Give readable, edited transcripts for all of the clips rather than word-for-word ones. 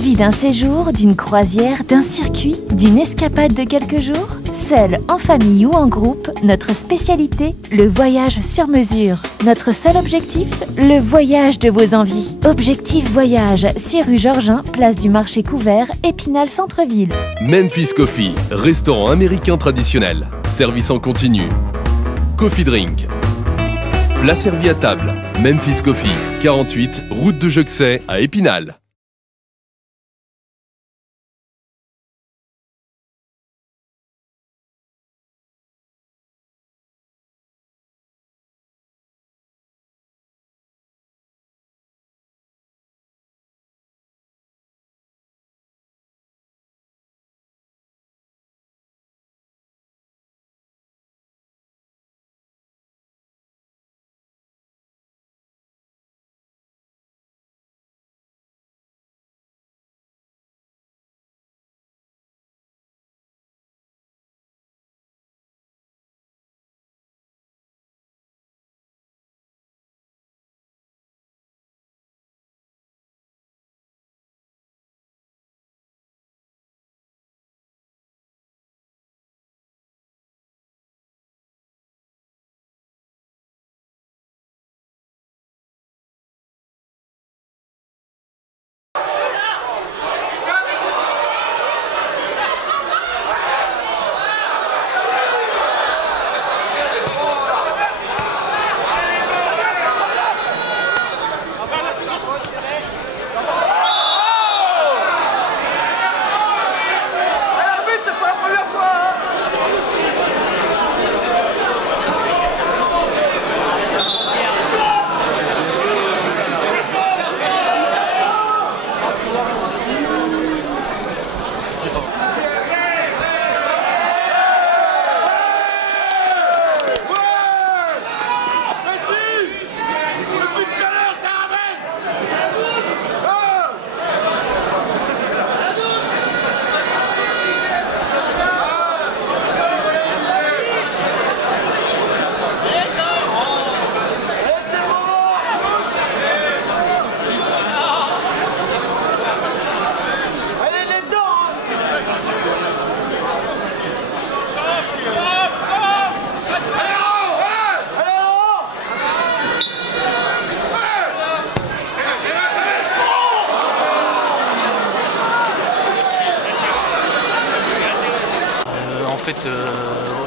Envie d'un séjour, d'une croisière, d'un circuit, d'une escapade de quelques jours? Seul, en famille ou en groupe, notre spécialité, le voyage sur mesure. Notre seul objectif, le voyage de vos envies. Objectif Voyage, 6 rue Georgin, place du Marché Couvert, Épinal Centre-Ville. Memphis Coffee, restaurant américain traditionnel. Service en continu. Coffee Drink. Plat servi à table. Memphis Coffee, 48, route de Juxey à Épinal.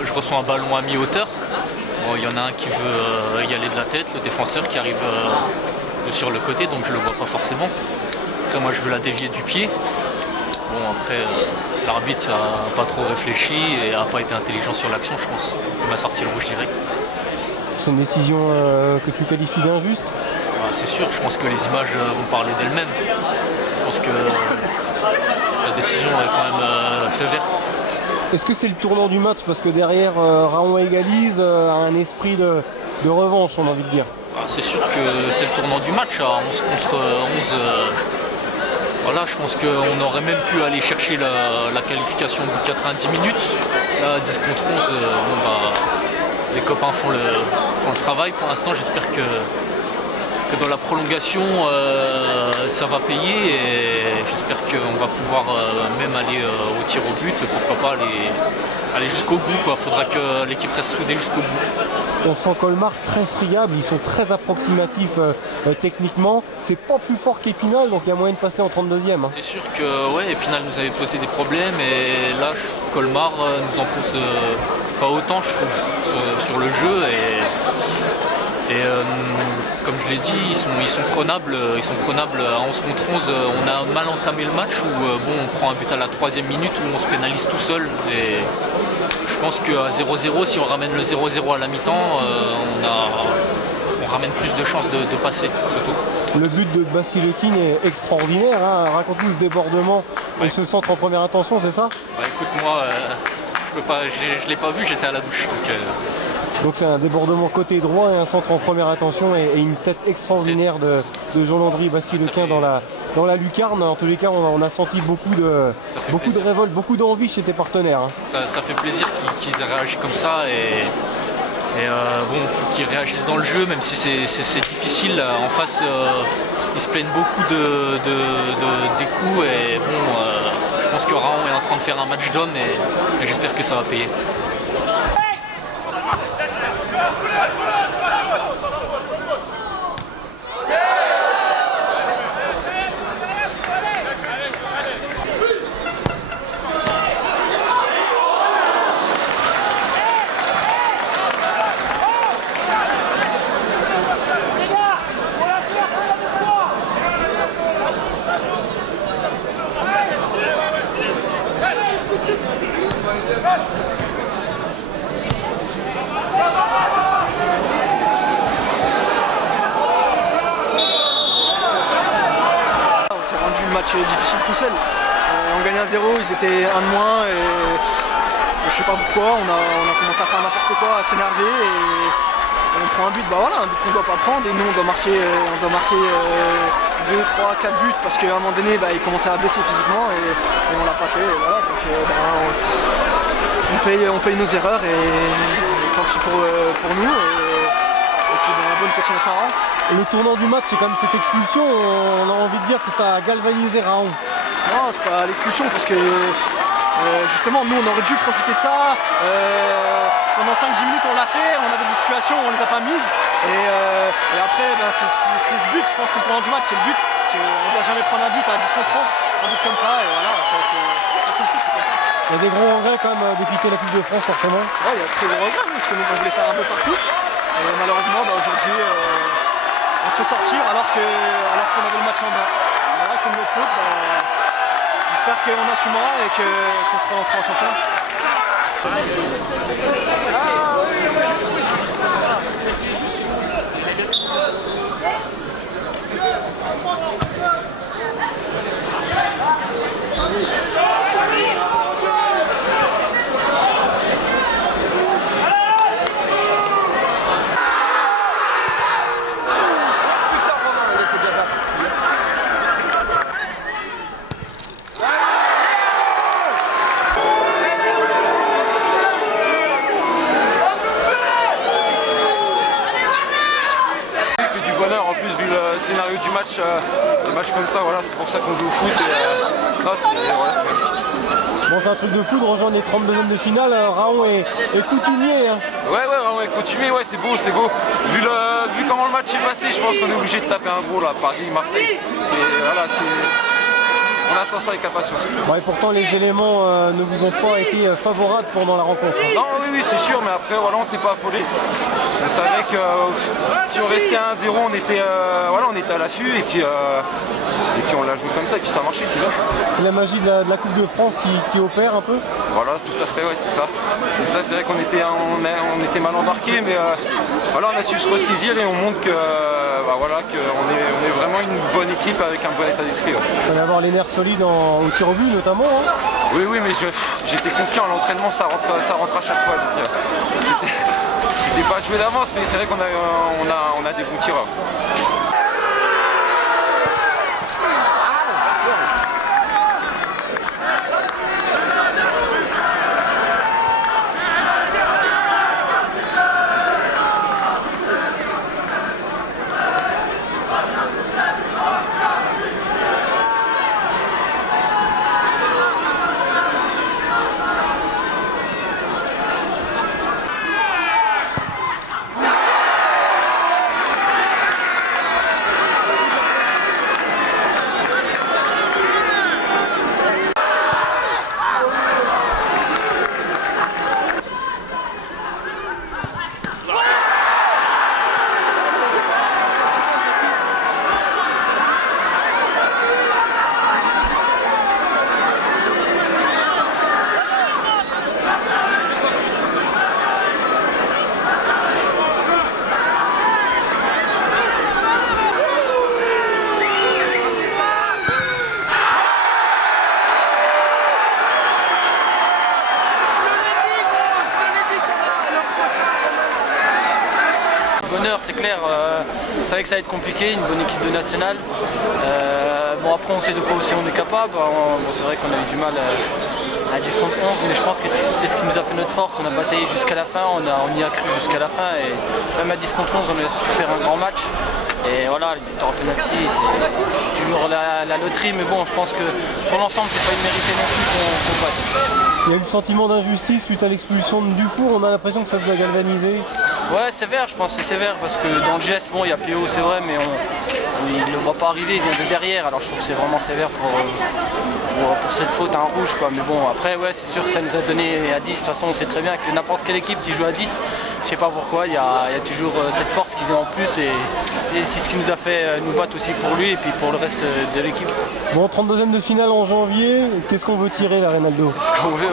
Je reçois un ballon à mi-hauteur. Bon, il y en a un qui veut y aller de la tête, le défenseur qui arrive sur le côté, donc je le vois pas forcément. Après, moi je veux la dévier du pied. Bon, après l'arbitre n'a pas trop réfléchi et n'a pas été intelligent sur l'action, je pense. Il m'a sorti le rouge direct. C'est une décision que tu qualifies d'injuste? C'est sûr, je pense que les images vont parler d'elles-mêmes. Je pense que la décision est quand même sévère. Est-ce que c'est le tournant du match? Parce que derrière, Raon égalise, a un esprit de revanche, on a envie de dire. C'est sûr que c'est le tournant du match, à 11 contre 11. Voilà, je pense qu'on aurait même pu aller chercher la qualification de 90 minutes. Là, 10 contre 11, les copains font le travail. Pour l'instant, j'espère que dans la prolongation, ça va payer et j'espère qu'on va pouvoir même aller au tir au but, pourquoi pas aller jusqu'au bout. Il faudra que l'équipe reste soudée jusqu'au bout. On sent Colmar très friable, ils sont très approximatifs techniquement. C'est pas plus fort qu'Épinal, donc il y a moyen de passer en 32e. C'est sûr que ouais, Épinal nous avait posé des problèmes et là, Colmar nous en pose pas autant, je trouve, sur le jeu. Et comme je l'ai dit, ils sont prenables à 11 contre 11. On a mal entamé le match où on prend un but à la 3e minute où on se pénalise tout seul. Et je pense qu'à 0-0, si on ramène le 0-0 à la mi-temps, on ramène plus de chances de passer ce tour. Le but de Basilekin est extraordinaire, hein. Raconte-nous ce débordement et ce centre en première intention, c'est ça? Écoute, moi, je ne l'ai pas vu, j'étais à la douche. Donc c'est un débordement côté droit et un centre en première intention et une tête extraordinaire de Jean-Landry Basilekin dans la lucarne. En tous les cas, on a senti beaucoup de révolte, beaucoup d'envie chez tes partenaires. Hein. Ça fait plaisir qu'ils aient réagi comme ça et Et bon, il faut qu'ils réagissent dans le jeu, même si c'est difficile. En face, ils se plaignent beaucoup des coups. Et bon, je pense que Raon est en train de faire un match d'homme et j'espère que ça va payer. Difficile tout seul. On gagnait 1-0, ils étaient 1 de moins et je sais pas pourquoi, on a commencé à faire n'importe quoi, à s'énerver et on prend un but, bah voilà, un but qu'on doit pas prendre et nous on doit marquer 2, 3, 4 buts parce qu'à un moment donné bah, ils commençaient à blesser physiquement et on l'a pas fait. Et voilà, donc on paye nos erreurs et tant pis pour nous. Et puis bonne continuation à Raon. Et le tournant du match, c'est comme cette expulsion, on a envie de dire que ça a galvanisé Raon. Non, c'est pas l'expulsion parce que justement nous on aurait dû profiter de ça. Pendant 5-10 minutes on l'a fait, on avait des situations où on les a pas mises. Et après bah, c'est ce but, je pense que le tournant du match c'est le but. On ne doit jamais prendre un but à 10 contre 11, un but comme ça et voilà, c'est le foot, c'est comme ça. Il y a des gros regrets quand même de quitter la Coupe de France forcément. Ouais, il y a de très gros regrets parce que nous on voulait faire un peu partout. Et malheureusement bah, aujourd'hui on se fait sortir alors qu'on avait le match en main. Voilà, c'est de notre faute. Bah, j'espère qu'on assumera et qu'on se relancera en champion. Scénario du match, des matchs comme ça, voilà, c'est pour ça qu'on joue au foot et voilà, c'est magnifique. Bon, c'est un truc de fou de rejoindre les 32e de finale, Raon est coutumier. Hein. Ouais, Raon est coutumier, ouais, c'est beau, c'est beau. Vu comment le match est passé, je pense qu'on est obligé de taper un gros là, Paris, Marseille. Voilà, on attend ça avec impatience. Bon, et pourtant les éléments ne vous ont pas été favorables pendant la rencontre. Hein. Non, oui, c'est sûr, mais après voilà, on s'est pas affolé. On savait que si on restait à 1-0, on était à l'affût et puis on l'a joué comme ça et puis ça a marché, c'est bien. C'est la magie de la Coupe de France qui opère un peu. Voilà, tout à fait, ouais, c'est ça. C'est ça, c'est vrai qu'on était mal embarqué, mais voilà, on a su se ressaisir et on montre que qu'on est vraiment une bonne équipe avec un bon état d'esprit. Ouais. Il va y avoir les nerfs solides au tir au but notamment. Hein. Oui, mais j'étais confiant à l'entraînement, ça rentre à chaque fois. C'était pas joué d'avance, mais c'est vrai qu'on a des bons tireurs. C'est clair, c'est vrai que ça va être compliqué, une bonne équipe de nationale. Bon après on sait de quoi aussi on est capable, c'est vrai qu'on a eu du mal à 10 contre 11, mais je pense que c'est ce qui nous a fait notre force. On a bataillé jusqu'à la fin, on y a cru jusqu'à la fin, et même à 10 contre 11, on a su faire un grand match. Et voilà, les victoires au penalty, c'est toujours la loterie, mais bon, je pense que sur l'ensemble, c'est pas une mérité non plus qu'on passe. Il y a eu le sentiment d'injustice suite à l'expulsion de Dufour, on a l'impression que ça vous a galvanisé. Ouais, sévère, je pense que c'est sévère, parce que dans le geste, bon, il y a PO, c'est vrai, mais il ne le voit pas arriver, il vient de derrière, alors je trouve que c'est vraiment sévère pour cette faute, un rouge, quoi. Mais bon, après, ouais, c'est sûr que ça nous a donné à 10, de toute façon, on sait très bien que n'importe quelle équipe qui joue à 10, je sais pas pourquoi, il y a toujours cette force qui vient en plus, et c'est ce qui nous a fait nous battre aussi pour lui et puis pour le reste de l'équipe. Bon, 32e de finale en janvier, qu'est-ce qu'on veut tirer là, Reynaldo? Ce qu'on veut,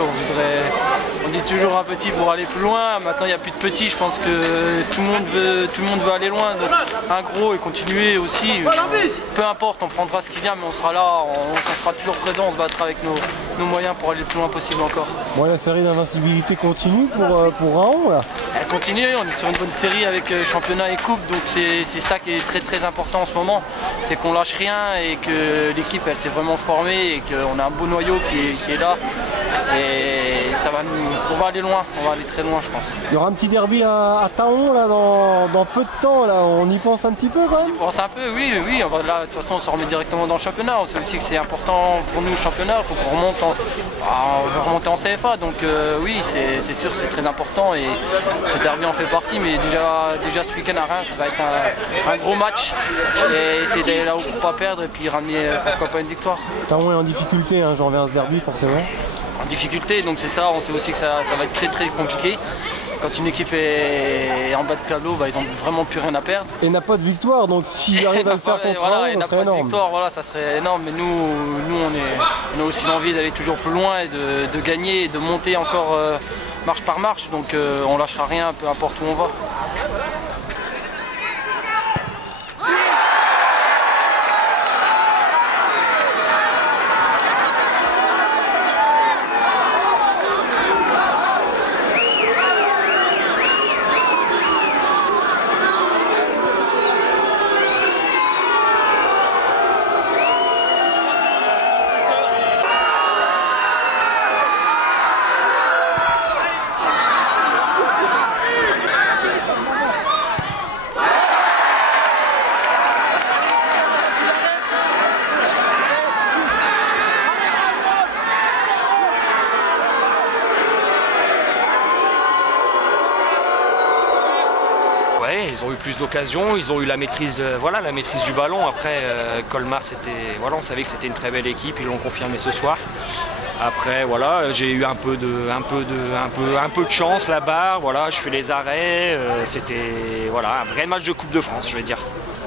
on dit toujours un petit pour aller plus loin. Maintenant il n'y a plus de petits, je pense que tout le monde veut aller loin, donc un gros et continuer aussi. Peu importe, on prendra ce qui vient, mais on sera là, on sera toujours présent, on se battra avec nos moyens pour aller le plus loin possible encore. Bon, la série d'invincibilité continue pour Raon là. Elle continue, on est sur une bonne série avec championnat et coupe, donc c'est ça qui est très très important en ce moment, c'est qu'on lâche rien et que l'équipe elle s'est vraiment formée et qu'on a un beau noyau qui est là, et on va aller loin, on va aller très loin je pense. Il y aura un petit derby à Taon là dans peu de temps, là on y pense un petit peu quand même? On pense un peu, oui, là de toute façon on se remet directement dans le championnat, on sait aussi que c'est important pour nous le championnat, il faut qu'on remonte on veut remonter en CFA, donc oui c'est sûr c'est très important et ce derby en fait partie, mais déjà ce week-end à Reims ça va être un gros match et essayer d'aller là où pour pas perdre et puis ramener pourquoi pas une victoire. Taon est en difficulté, hein, j'en reviens à ce derby forcément. En difficulté, donc c'est ça, on sait aussi que ça va être très très compliqué. Quand une équipe est en bas de tableau, ils n'ont vraiment plus rien à perdre. Et n'a pas de victoire, donc s'ils arrivent à le faire contre Raon, ça serait énorme. Victoire, voilà, ça serait énorme, mais nous on a aussi l'envie d'aller toujours plus loin et de gagner et de monter encore marche par marche, donc on lâchera rien, peu importe où on va. Ils ont eu plus d'occasions, ils ont eu la maîtrise, la maîtrise du ballon. Après, Colmar, on savait que c'était une très belle équipe, ils l'ont confirmé ce soir. Après, voilà, j'ai eu un peu de chance là-bas. Voilà, je fais les arrêts. C'était un vrai match de Coupe de France, je vais dire.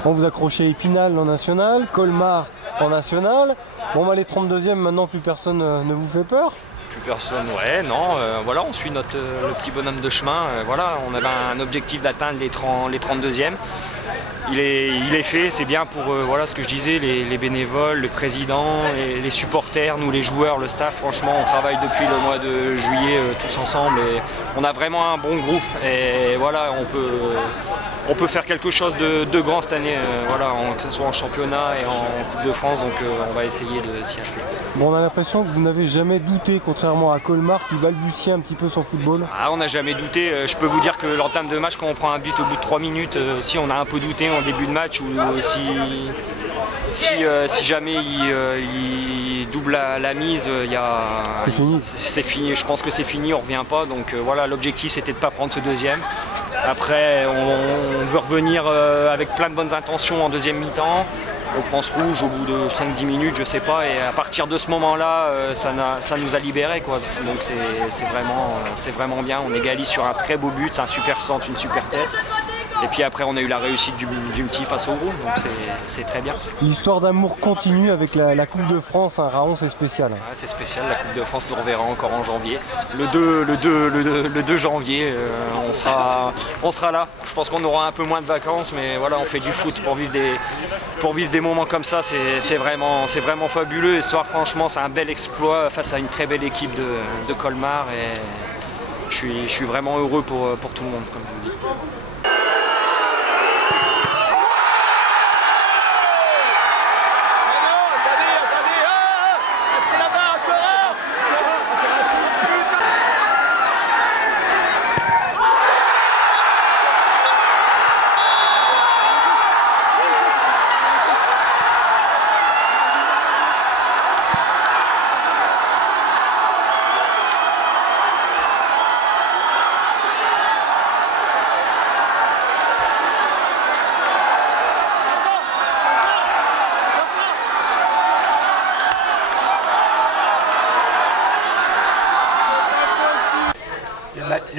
On vous accrochez Épinal en national, Colmar en national. Bon, les 32e, maintenant plus personne ne vous fait peur? Plus personne, on suit le petit bonhomme de chemin, on avait un objectif d'atteindre les 32e. Il est fait, c'est bien pour ce que je disais, les bénévoles, le président, les supporters, nous les joueurs, le staff, franchement on travaille depuis le mois de juillet tous ensemble et on a vraiment un bon groupe et voilà, on peut faire quelque chose de grand cette année, que ce soit en championnat et en Coupe de France, donc on va essayer de s'y achever. Bon, on a l'impression que vous n'avez jamais douté, contrairement à Colmar qui balbutiait un petit peu son football. On n'a jamais douté, je peux vous dire que l'entame de match, quand on prend un but au bout de 3 minutes, si on a un peu douté en début de match ou si jamais il double la mise, c'est fini. Je pense que c'est fini, on ne revient pas, donc l'objectif c'était de ne pas prendre ce deuxième. Après, on veut revenir avec plein de bonnes intentions en deuxième mi-temps. On prend ce rouge au bout de 5-10 minutes, je sais pas, et à partir de ce moment-là, ça nous a libérés, quoi. Donc c'est vraiment bien. On égalise sur un très beau but, c'est un super centre, une super tête. Et puis après, on a eu la réussite du petit face au gros, donc c'est très bien. L'histoire d'amour continue avec la Coupe de France, hein. Raon, c'est spécial. Ouais, c'est spécial, la Coupe de France nous reverra encore en janvier. Le 2 janvier, on sera là. Je pense qu'on aura un peu moins de vacances, mais voilà, on fait du foot pour vivre des moments comme ça, c'est vraiment fabuleux. Et ce soir, franchement, c'est un bel exploit face à une très belle équipe de Colmar. Et je suis vraiment heureux pour tout le monde, comme je vous dis.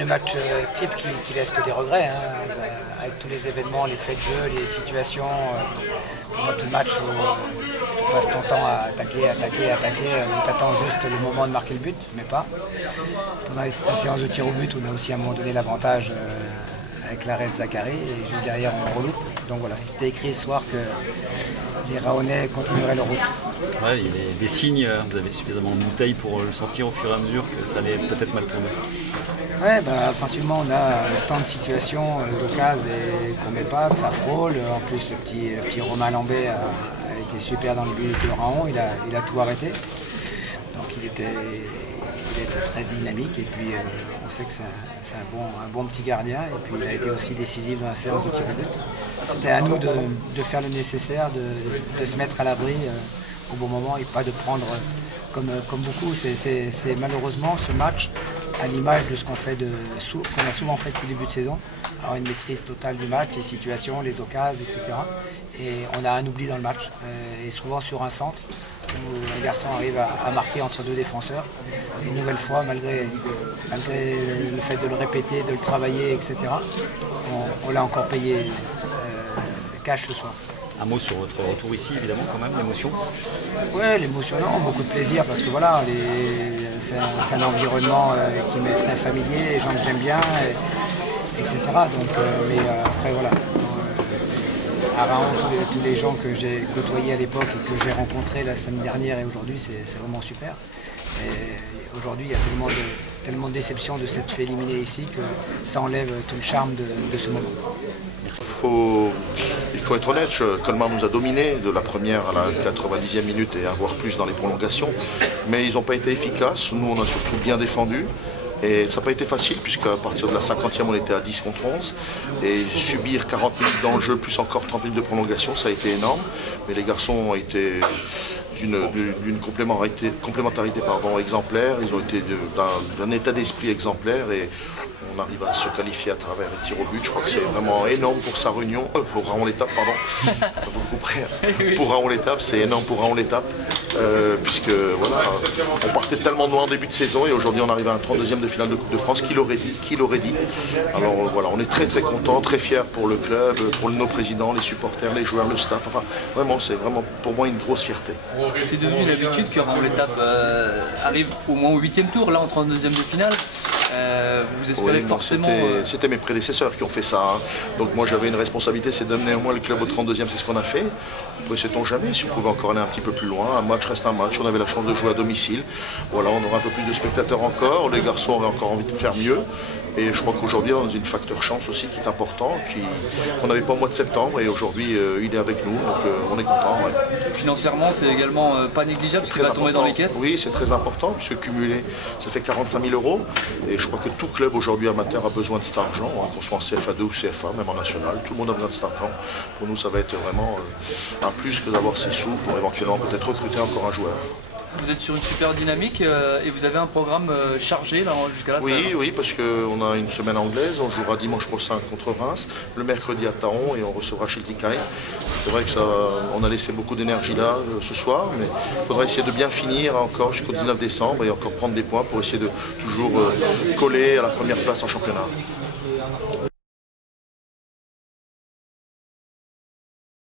le match type qui laisse que des regrets, hein, avec tous les événements, les faits de jeu, les situations. Pour moi, tout le match, tu passes ton temps à attaquer, où tu attends juste le moment de marquer le but, mais pas. Pendant la séance de tir au but, on a aussi à un moment donné l'avantage avec l'arrêt de Zachary, et juste derrière on reloupe. Donc voilà, il s'était écrit ce soir que les Raonnais continueraient leur route. Ouais, il y a des signes, vous avez suffisamment de bouteilles pour le sentir au fur et à mesure que ça allait peut-être mal tourner. Ouais, à partir du moment où on a tant de situations d'occasion et qu'on ne met pas, que ça frôle. En plus, le petit Romain Lambert a été super dans le but de Raon, il a tout arrêté. Donc il était très dynamique, et puis on sait que c'est un bon petit gardien, et puis il a été aussi décisif dans la séance de tir au but. C'était à nous de faire le nécessaire, de se mettre à l'abri au bon moment et pas de prendre comme beaucoup. C'est malheureusement ce match, à l'image de ce qu'on a souvent fait depuis le début de saison, avoir une maîtrise totale du match, les situations, les occasions, etc. Et on a un oubli dans le match, et souvent sur un centre, où un garçon arrive à marquer entre deux défenseurs. Une nouvelle fois, malgré le fait de le répéter, de le travailler, etc., on l'a encore payé cash ce soir. Un mot sur votre retour ici, évidemment, quand même, l'émotion. Oui, l'émotion, non, beaucoup de plaisir, parce que voilà, c'est un environnement qui m'est très familier, les gens que j'aime bien, etc. Donc, mais après, voilà. À Raon, tous les gens que j'ai côtoyés à l'époque et que j'ai rencontrés la semaine dernière et aujourd'hui, c'est vraiment super. Et aujourd'hui, il y a tellement de déception de s'être fait éliminer ici que ça enlève tout le charme de ce moment. Il faut être honnête, Colmar nous a dominés de la première à la 90e minute et voire plus dans les prolongations, mais ils n'ont pas été efficaces. Nous, on a surtout bien défendu. Et ça n'a pas été facile, puisqu'à partir de la 50e, on était à 10 contre 11. Et subir 40 minutes dans le jeu, plus encore 30 minutes de prolongation, ça a été énorme. Mais les garçons ont été d'une complémentarité exemplaire. Ils ont été d'un état d'esprit exemplaire. Et on arrive à se qualifier à travers les tirs au but. Je crois que c'est vraiment énorme pour sa réunion. Pour Raon-l'Étape, pardon. Pour Raon-l'Étape, c'est énorme pour Raon-l'Étape. Puisque voilà, on partait tellement loin en début de saison et aujourd'hui on arrive à un 32e de finale de Coupe de France. Qui l'aurait dit? Alors voilà, on est très très contents, très fiers pour le club, pour nos présidents, les supporters, les joueurs, le staff. Enfin, vraiment, c'est vraiment pour moi une grosse fierté. C'est devenu une habitude que Raon-l'Étape arrive au moins au 8e tour, là en 32e de finale. Vous espérez forcément... C'était mes prédécesseurs qui ont fait ça. Hein. Donc moi j'avais une responsabilité, c'est d'amener au moins le club au 32e, c'est ce qu'on a fait. Après, sait-on jamais, si on pouvait encore aller un petit peu plus loin. Un match reste un match, on avait la chance de jouer à domicile. Voilà, on aura un peu plus de spectateurs encore, les garçons auraient encore envie de faire mieux. Et je crois qu'aujourd'hui, on a une facteur chance aussi qui est important, qu'on n'avait pas au mois de septembre, et aujourd'hui, il est avec nous, donc on est content. Ouais. Financièrement, c'est également pas négligeable, parce qu'il va tomber dans les caisses. Oui, c'est très important, puisque cumulé, ça fait 45 000 €. Et je crois que tout club aujourd'hui amateur a besoin de cet argent, hein, qu'on soit en CFA2 ou CFA, même en national, tout le monde a besoin de cet argent. Pour nous, ça va être vraiment un plus que d'avoir ces sous pour éventuellement peut-être recruter encore un joueur. Vous êtes sur une super dynamique et vous avez un programme chargé là jusqu'à la fin. Oui, parce qu'on a une semaine anglaise, on jouera dimanche prochain contre Reims, le mercredi à Taon et on recevra Schiltigheim. C'est vrai que on a laissé beaucoup d'énergie là ce soir, mais il faudra essayer de bien finir encore jusqu'au 19 décembre et encore prendre des points pour essayer de toujours coller à la première place en championnat.